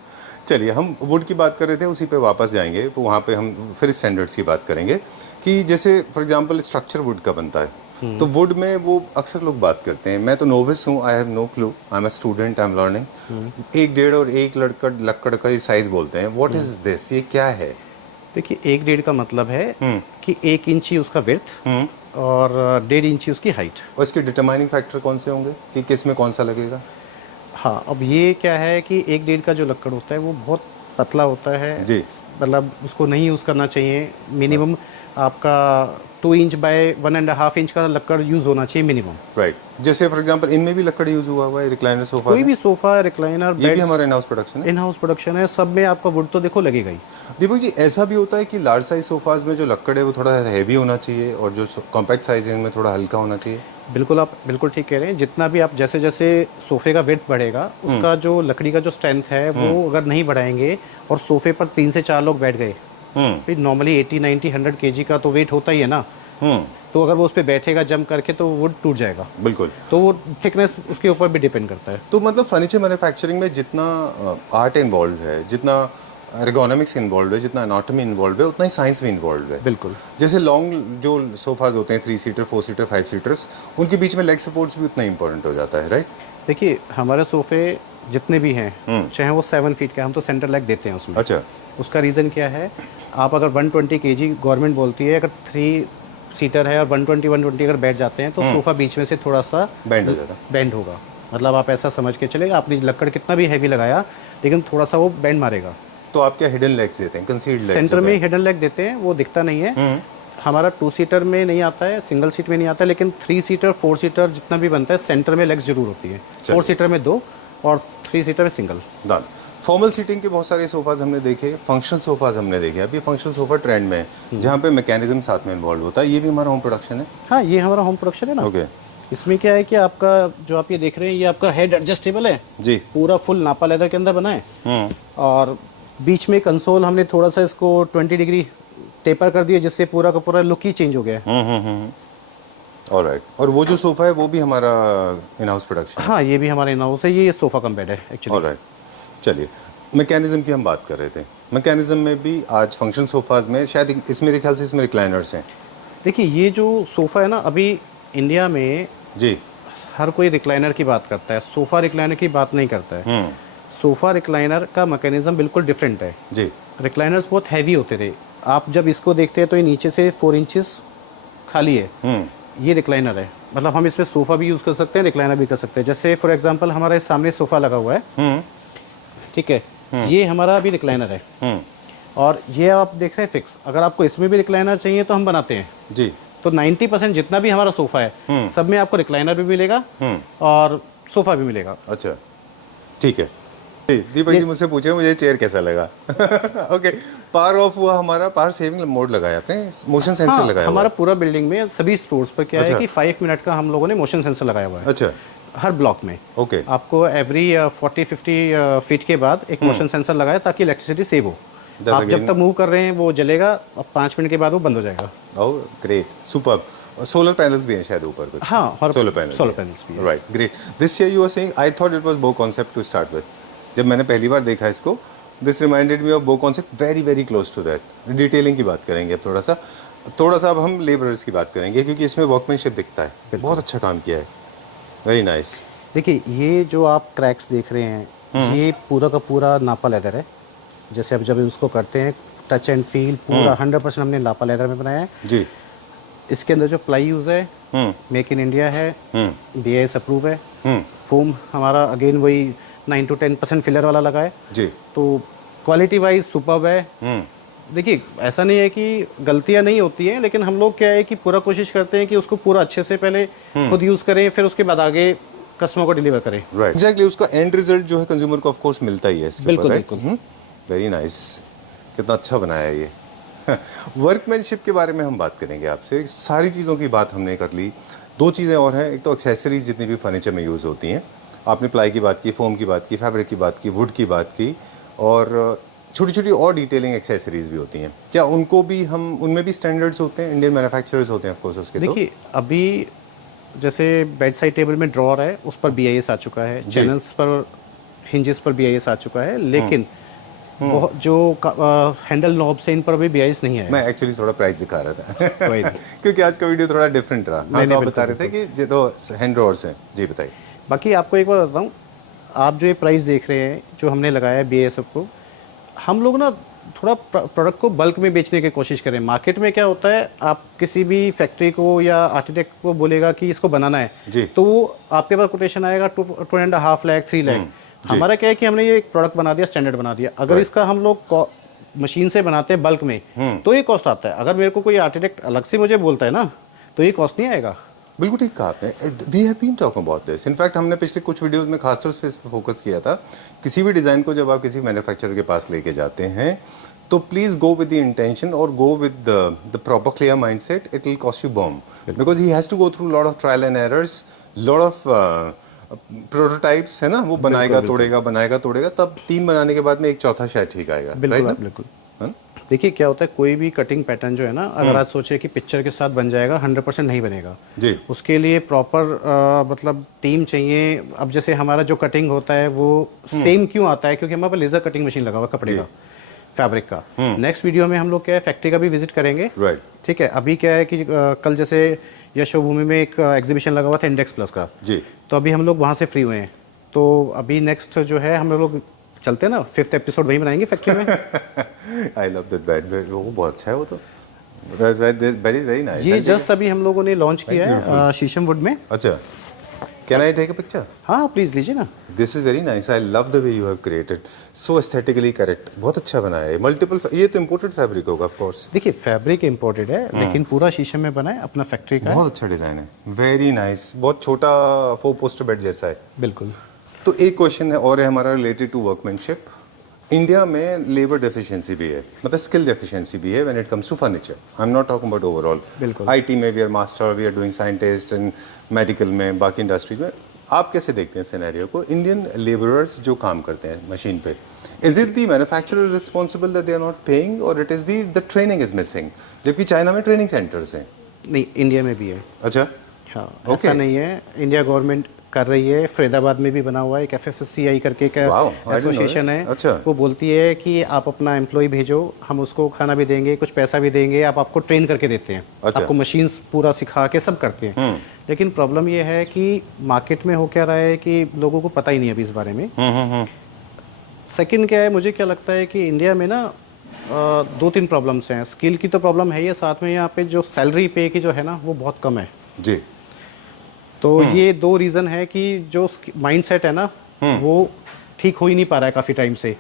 चलिए, हम वुड की बात कर रहे थे, उसी पे वापस जाएंगे, तो वहाँ पे हम फिर स्टैंडर्ड्स की बात करेंगे कि जैसे फॉर एग्जांपल स्ट्रक्चर वुड का बनता है, तो वुड में वो अक्सर लोग बात करते हैं, मैं तो नोविस हूँ, I have no clue, I am a student, I am learning, 1, 1.5 और 1 लक्कड़ का ही साइज बोलते हैं। व्हाट इज दिस, ये क्या है? देखिए, 1-1.5 का मतलब है कि 1 इंची उसका विड्थ और 1.5 इंची उसकी हाइट। और इसके डिटरमाइनिंग फैक्टर कौन से होंगे कि किस में कौन सा लगेगा? हाँ, अब ये क्या है कि 1-1.5 का जो लक्कड़ होता है वो बहुत पतला होता है जी। मतलब उसको नहीं यूज़ करना चाहिए। मिनिमम आपका 2 इंच बाय 1.5 इंच का लक्कड़ यूज़ होना चाहिए मिनिमम। राइट। जैसे फॉर एग्जांपल इनमें भी लकड़ी यूज हुआ है, रिक्लाइनर सोफा कोई भी सोफ़ा, रिक्लाइनर, ये भी बेड, हमारा इन हाउस प्रोडक्शन है। इन हाउस प्रोडक्शन है, सब में आपका वुड तो देखो लगेगा ही। दीपक जी, ऐसा भी होता है कि लार्ज साइज सोफाज में जो लक्कड़ है वो थोड़ा हैवी होना चाहिए और जो कॉम्पैक्ट साइज है इनमें थोड़ा हल्का होना चाहिए? बिल्कुल, आप बिल्कुल ठीक कह रहे हैं। जितना भी आप जैसे जैसे सोफ़े का वेट बढ़ेगा, उसका जो लकड़ी का जो स्ट्रेंथ है वो अगर नहीं बढ़ाएंगे, और सोफ़े पर 3 से 4 लोग बैठ गए, फिर नॉर्मली 80, 90, 100 kg का तो वेट होता ही है ना। तो अगर वो उस पर बैठेगा जम करके, तो वुड टूट जाएगा। बिल्कुल। तो वो थिकनेस उसके ऊपर भी डिपेंड करता है। तो मतलब फर्नीचर मैन्युफैक्चरिंग में जितना आर्ट इन्वॉल्व है, जितना एर्गोनॉमिक्स इन्वॉल्व है, जितना एनाटॉमी इन्वॉल्व है, उतना ही साइंस भी इन्वॉल्व है। बिल्कुल। जैसे लॉन्ग जो सोफाज होते हैं, 3 सीटर, 4 सीटर, 5 सीटर्स, उनके बीच में लेग सपोर्ट्स भी उतना इंपॉर्टेंट हो जाता है, राइट? देखिए, हमारे सोफ़े जितने भी हैं, चाहे वो 7 फीट के, हम तो सेंटर लेग देते हैं उसमें। अच्छा। उसका रीज़न क्या है, आप अगर 120 kg गवर्नमेंट बोलती है, अगर 3 सीटर है और 120 अगर बैठ जाते हैं, तो सोफ़ा बीच में से थोड़ा सा बैंड हो जाता है। बैंड होगा। मतलब आप ऐसा समझ के चलेगा, आपने लक्कड़ कितना भी हैवी लगाया, लेकिन थोड़ा सा वो बैंड मारेगा। तो आप क्या हिडन लेग्स देते हैं, कंसील्ड लेग्स? सेंटर में हिडन लेग देते हैं, वो दिखता नहीं है। हमारा 2 सीटर में नहीं आता है, सिंगल सीट में नहीं आता है, लेकिन 3 सीटर 4 सीटर जितना भी बनता है, सेंटर में लेग्स जरूर होती है। 4 सीटर में 2 और 3 सीटर में सिंगल। डन। फॉर्मल सीटिंग के बहुत सारे सोफाज हमने देखे, फंक्शनल सोफाज हमने देखे। अभी फंक्शनल सोफा ट्रेंड में है, जहाँ पे मैकेनिज्म साथ में इन्वॉल्व होता है। ये भी हमारा होम प्रोडक्शन है। हाँ, ये हमारा होम प्रोडक्शन है ना। ओके। इसमें क्या है कि आपका जो आप ये देख रहे हैं, ये आपका हेड एडजस्टेबल है जी। पूरा फुल नापा लेदर के अंदर बना है। और बीच में कंसोल हमने थोड़ा सा इसको 20 डिग्री टेपर कर दिया, जिससे पूरा का पूरा लुक ही चेंज हो गया है। ऑलराइट, और वो जो सोफ़ा है वो भी हमारा इन हाउस प्रोडक्शन? हाँ, ये भी हमारे इन हाउस है, ये सोफ़ा कम बेड है एक्चुअली। ऑलराइट, चलिए मैकेनिज़्म की हम बात कर रहे थे। मैकेनिज़्म में भी आज फंक्शन सोफ़ाज़ में शायद इस मेरे ख्याल से इसमें रिक्लाइनर्स हैं। देखिए ये जो सोफ़ा है ना, अभी इंडिया में जी। हर कोई रिक्लाइनर की बात करता है, सोफ़ा रिक्लाइनर की बात नहीं करता है। सोफ़ा रिक्लाइनर का मैकेनिज़्म बिल्कुल डिफरेंट है। जी। रिक्लाइनर्स बहुत हैवी होते थे, आप जब इसको देखते हैं तो ये नीचे से 4 इंचेस खाली है। ये रिक्लाइनर है, मतलब हम इसमें सोफ़ा भी यूज़ कर सकते हैं, रिक्लाइनर भी कर सकते हैं। जैसे फॉर एग्जांपल हमारे सामने सोफ़ा लगा हुआ है, ठीक है, ये हमारा अभी रिक्लाइनर है और ये आप देख रहे हैं फिक्स। अगर आपको इसमें भी रिक्लाइनर चाहिए तो हम बनाते हैं जी। तो 90% जितना भी हमारा सोफ़ा है सब में आपको रिक्लाइनर भी मिलेगा और सोफ़ा भी मिलेगा। अच्छा, ठीक है। दीपक जी मुझसे पूछे मुझे चेयर कैसा लगा? ओके, पावर ऑफ हुआ हमारा, पावर सेविंग मोड लगाया आपने, मोशन सेंसर लगाया हमारा हुआ पूरा बिल्डिंग में सभी स्टोर्स पर क्या अच्छा। है कि 5 मिनट का हम लोगों ने मोशन सेंसर लगाया हुआ है। अच्छा, हर ब्लॉक में ओके। आपको एवरी 40-50 फीट के बाद एक मोशन सेंसर लगाया ताकि इलेक्ट्रिसिटी सेव हो। आप जब तक मूव कर रहे हैं वो जलेगा, अब 5 मिनट के बाद वो बंद हो जाएगा। Oh great, superb. Solar panels भी हैं शायद ऊपर कुछ? हाँ, सोलर पैनल्स भी है। Right, great. This chair you are saying, I thought it was BoConcept to start with. जब मैंने पहली बार देखा इसको, this reminded me of BoConcept, very very close to that. Detailing की बात करेंगे अब थोड़ा सा अब हम लेबरर्स की बात करेंगे क्योंकि इसमें वर्कमैनशिप दिखता है, बहुत अच्छा काम किया है, वेरी नाइस। देखिए ये जो आप क्रैक्स देख रहे हैं ये पूरा का पूरा नापा लेदर है। जैसे अब जब उसको करते हैं टच एंड फील पूरा 100% हमने नापा लेदर में बनाया है जी। इसके अंदर जो प्लाई यूज़ है मेक इन इंडिया है, BIS अप्रूव है। फोम हमारा अगेन वही 9 to 10% फिलर वाला लगा है जी। तो क्वालिटी वाइज सुपर्ब है। देखिए ऐसा नहीं है कि गलतियां नहीं होती हैं, लेकिन हम लोग क्या है कि पूरा कोशिश करते हैं कि उसको पूरा अच्छे से पहले खुद यूज़ करें, फिर उसके बाद आगे कस्टमर को डिलीवर करें। राइट, एग्जैक्टली, उसका एंड रिजल्ट जो है कंज्यूमर को ऑफ कोर्स मिलता ही है इसके बिल्कुल ऊपर, बिल्कुल। वेरी नाइस, कितना अच्छा बनाया है ये। वर्कमैनशिप के बारे में हम बात करेंगे आपसे, सारी चीज़ों की बात हमने कर ली। दो चीज़ें और हैं, एक तो एक्सेसरीज जितनी भी फर्नीचर में यूज़ होती हैं, आपने प्लाई की बात की, फोम की बात की, फैब्रिक की बात की, वुड की बात की, और छोटी छोटी और डिटेलिंग एक्सेसरीज भी होती हैं। क्या उनको भी हम, उनमें भी स्टैंडर्ड्स होते हैं, इंडियन मैन्युफैक्चरर्स होते हैं ऑफ कोर्स उसके? देखिए अभी जैसे बेड साइड टेबल में ड्रॉर है उस पर BIS आ चुका है, चैनल्स पर हिंजेस पर BIS आ चुका है, लेकिन बहुत जो हैंडल नॉब से इन पर अभी BIS नहीं आया। मैं एक्चुअली थोड़ा प्राइस दिखा रहा था कोई नहीं। क्योंकि आज का वीडियो थोड़ा डिफरेंट रहा। हाँ, तो आप बता रहे थे कि ये तो हैंड ड्रॉर्स हैं। जी बताइए। बाकी आपको एक बार बताऊँ, आप जो ये प्राइस देख रहे हैं जो हमने लगाया है BIS अप्रूव, हम लोग ना थोड़ा प्रोडक्ट को बल्क में बेचने की कोशिश करें। मार्केट में क्या होता है, आप किसी भी फैक्ट्री को या आर्किटेक्ट को बोलेगा कि इसको बनाना है जी। तो वो आपके पास कोटेशन आएगा 2.5 लाख 3 लाख। हमारा क्या है कि हमने ये एक प्रोडक्ट बना दिया, स्टैंडर्ड बना दिया। अगर इसका हम लोग मशीन से बनाते हैं बल्क में तो ये कॉस्ट आता है। अगर मेरे को कोई आर्किटेक्ट अलग से मुझे बोलता है ना तो ये कॉस्ट नहीं आएगा। बिल्कुल ठीक कहा आपने। We have been talking about this. In fact हमने पिछले कुछ वीडियोस में खासतौर से इस पर फोकस किया था। किसी भी डिज़ाइन को जब आप किसी मैन्युफैक्चरर के पास लेके जाते हैं तो please go with the intention और go with the proper clear mindset. It will cost you bomb because he has to go through lot of trial and errors, lot of prototypes, है ना। वो बनाएगा तोड़ेगा, तब 3 बनाने के बाद में एक चौथा शायद ठीक आएगा। बिल्कुल बिल्कुल। देखिए क्या होता है, कोई भी कटिंग पैटर्न जो है ना, अगर आज सोचे कि पिक्चर के साथ बन जाएगा, 100% नहीं बनेगा जी। उसके लिए प्रॉपर मतलब टीम चाहिए। अब जैसे हमारा जो कटिंग होता है वो सेम क्यों आता है, क्योंकि हमारे पास लेज़र कटिंग मशीन लगा हुआ कपड़े का, फैब्रिक का। नेक्स्ट वीडियो में हम लोग क्या है फैक्ट्री का भी विजिट करेंगे। राइट, ठीक है। अभी क्या है कि कल जैसे यशोभूमि में एक एग्जीबिशन लगा हुआ था इंडेक्स प्लस का जी। तो अभी हम लोग वहाँ से फ्री हुए हैं। तो अभी नेक्स्ट जो है हम लोग चलते हैं ना, 5th एपिसोड वहीं बनाएंगे फैक्ट्री में। आई लव दैट बेड, वो बहुत अच्छा है वो तो, वेरी वेरी नाइस। ये जस्ट अभी हम लोगों ने लॉन्च किया है शीशम वुड में। अच्छा, can I take a picture? हाँ प्लीज़ लीजिए ना। This is very nice, I love the way you have created, so aesthetically correct, बहुत अच्छा बनाया है। मल्टीपल, ये तो इम्पोर्टेड फैब्रिक होगा ऑफ कोर्स। देखिए फैब्रिक इम्पोर्टेड है लेकिन पूरा शीशम में बना है, अपना फैक्ट्री का। बहुत अच्छा डिज़ाइन है, वेरी नाइस, बहुत छोटा 4 पोस्टर बेड जैसा है। बिल्कुल। तो एक क्वेश्चन है और है हमारा रिलेटेड टू वर्कमैनशिप। इंडिया में लेबर डेफिशिएंसी भी है, मतलब स्किल डेफिशिएंसी भी है when it comes to furniture. I am not talking about overall. बिल्कुल। आईटी में we are master, we are doing scientist and medical में, बाकी इंडस्ट्रीज में। आप कैसे देखते हैं सिनेरियो को? इंडियन लेबरर्स जो काम करते हैं मशीन पे, is it the manufacturer responsible that they are not paying और it is the training is missing? जबकि चाइना में ट्रेनिंग सेंटर्स हैं। नहीं, इंडिया में भी है। अच्छा, हाँ Okay. ऐसा नहीं है, इंडिया गवर्नमेंट कर रही है। फरीदाबाद में भी बना हुआ है एक FFSCI करके Wow, I didn't know association this. है। अच्छा। वो बोलती है कि आप अपना एम्प्लॉय भेजो, हम उसको खाना भी देंगे, कुछ पैसा भी देंगे, आप आपको ट्रेन करके देते हैं, अच्छा। आपको मशीन्स पूरा सिखा के सब करते हैं। लेकिन प्रॉब्लम ये है कि मार्केट में हो क्या रहा है कि लोगों को पता ही नहीं है अभी इस बारे में। सेकंड क्या है, मुझे क्या लगता है कि इंडिया में ना 2-3 प्रॉब्लम्स हैं। स्किल की तो प्रॉब्लम है ही, साथ में यहाँ पे जो सैलरी पे की जो है ना वो बहुत कम है जी। तो ये 2 रीज़न है कि जो माइंडसेट है ना वो ठीक हो ही नहीं पा रहा है काफ़ी टाइम से।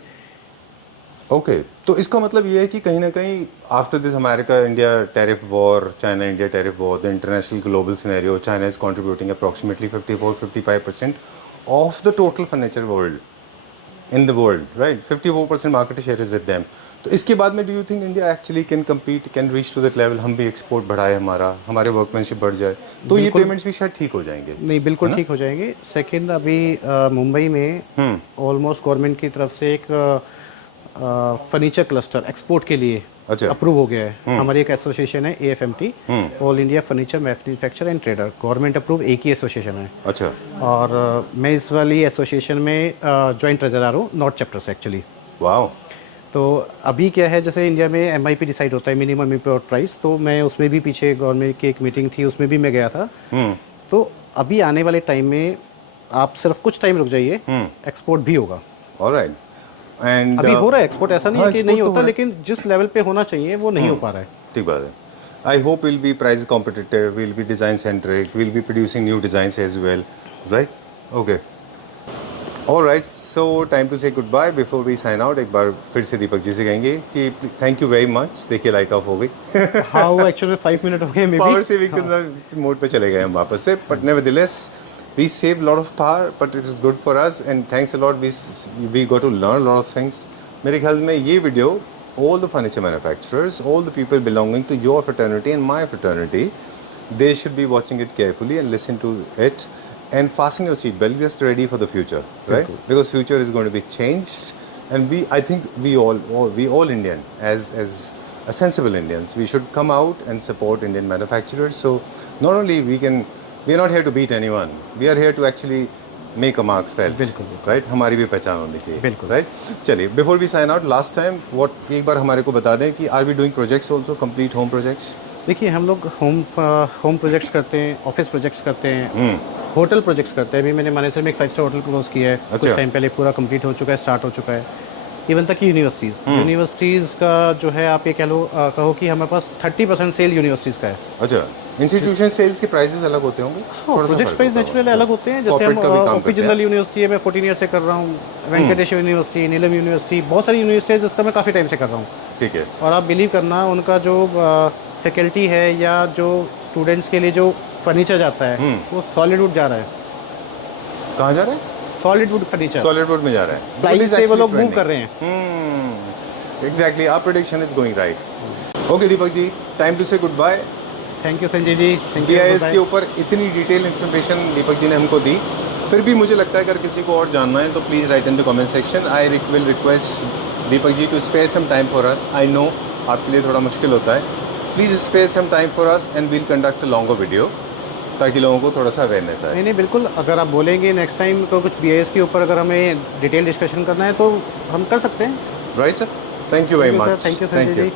ओके तो इसका मतलब ये है कि कहीं ना कहीं after this America India tariff war, China India tariff war, the international global scenario, China is contributing approximately 54-55% of the total furniture world in the world, right? 54% market share is with them. तो इसके बाद में do you think India actually can compete, can reach to that level, हम भी export बढ़ाए, हमारे workmanship बढ़ जाए, तो ये पेमेंट्स भी शायद ठीक हो जाएंगे? नहीं, बिल्कुल ठीक हो जाएंगे। सेकंड, अभी मुंबई में ऑलमोस्ट गवर्नमेंट की तरफ से एक फर्नीचर क्लस्टर एक्सपोर्ट के लिए अच्छा। अप्रूव हो गया है। हमारी एक एसोसिएशन है AFMT, all India furniture manufacture and trader, government approve एक ही एसोसिएशन है। अच्छा। और मैं इस वाली एसोसिएशन में जॉइंट ट्रेजरर हूँ, नॉर्थ चैप्टर से एक्चुअली। वाह। तो अभी क्या है, जैसे इंडिया में MIP डिसाइड होता है, मिनिमम इम्पोर्ट प्राइस, तो मैं उसमें भी पीछे गवर्नमेंट की एक मीटिंग थी, उसमें भी मैं गया था। तो अभी आने वाले टाइम में आप सिर्फ कुछ टाइम रुक जाइए, एक्सपोर्ट भी होगा। ऑलराइट। एंड अभी हो रहा है एक्सपोर्ट, ऐसा नहीं है कि export नहीं तो होता, हो रहा है। लेकिन जिस लेवल पे होना चाहिए वो नहीं हो पा रहा है। ठीक बात है। I hope will be price competitive, will be design centric, will be producing new designs as well, right? Okay, alright, so time to say goodbye. Before we sign out, एक बार फिर से दीपक जी से कहेंगे कि थैंक यू वेरी मच। देखिए light off हो गई। हाँ, वो एक्चुअली 5 मिनट हो गए, maybe power saving mode पे चले गए हम वापस से, but nevertheless we save a lot of power, but it is good for us, and thanks a lot. We got to learn a lot of things. मेरे ख्याल में ये video, all the furniture manufacturers, all the people belonging to your fraternity and my fraternity, they should be watching it carefully and listen to it and fasten your seatbelt, just ready for the future, right? Because future is going to be changed, and I think we all Indian, as a sensible Indians, we should come out and support Indian manufacturers. So not only we are not here to beat anyone, we are here to actually make a marks felt, right? हमारी भी पहचान होनी चाहिए, बिल्कुल, right? चलिए, before we sign out, last time what एक बार हमारे को बता दें कि are we doing projects also, complete home projects? देखिए, हम लोग होम प्रोजेक्ट्स करते हैं, ऑफिस प्रोजेक्ट्स करते हैं, होटल प्रोजेक्ट्स करते हैं। अभी मैंने मानेसर में एक 5 स्टार होटल क्लोज किया है, कुछ टाइम पहले, पूरा कंप्लीट हो चुका है, स्टार्ट हो चुका है। इवन तक कि यूनिवर्सिटीज़ का जो है, आप ये कहो कि हमारे पास 30% सेल यूनिवर्सिटीज़ का है। अच्छा, इंस्टीट्यूशन सेल्स के प्राइसेस अलग होते होंगे? प्रोजेक्ट प्राइस नेचुरली अलग होते हैं। जैसे हम OP जिंदल यूनिवर्सिटी है, मैं 14 ईयर से कर रहा हूँ, वेंकटेश्वर यूनिवर्सिटी, नीलम यूनिवर्सिटी, बहुत सारी यूनिवर्सिटी है जिसका मैं काफ़ी टाइम से कर रहा हूँ। ठीक है। और आप बिलीव करना, उनका जो फैकल्टी है या जो स्टूडेंट्स के लिए जो फर्नीचर जाता है वो सॉलिड वुड जा रहा है। कहाँ जा रहा है? Solid wood furniture, solid wood में जा रहा है, प्लाई से वो लोग मूव कर रहे हैं। Exactly, our prediction is going right. Okay Deepak ji, time to say goodbye. Thank you Sanjay ji, thank you. BIS के ऊपर इतनी डिटेल इन्फॉर्मेशन दीपक जी ने हमको दी। फिर भी मुझे लगता है अगर किसी को और जानना है तो please write in the comment section. I will request Deepak ji to spare some time for us. I know आपके लिए थोड़ा मुश्किल होता है, please spare some time for us and we'll conduct a longer video, ताकि लोगों को थोड़ा सा अवेयरनेस आए। नहीं, बिल्कुल। अगर आप बोलेंगे नेक्स्ट टाइम तो कुछ BIS के ऊपर अगर हमें डिटेल डिस्कशन करना है तो हम कर सकते हैं। Right sir, thank you very much. Thank you Sanjay ji.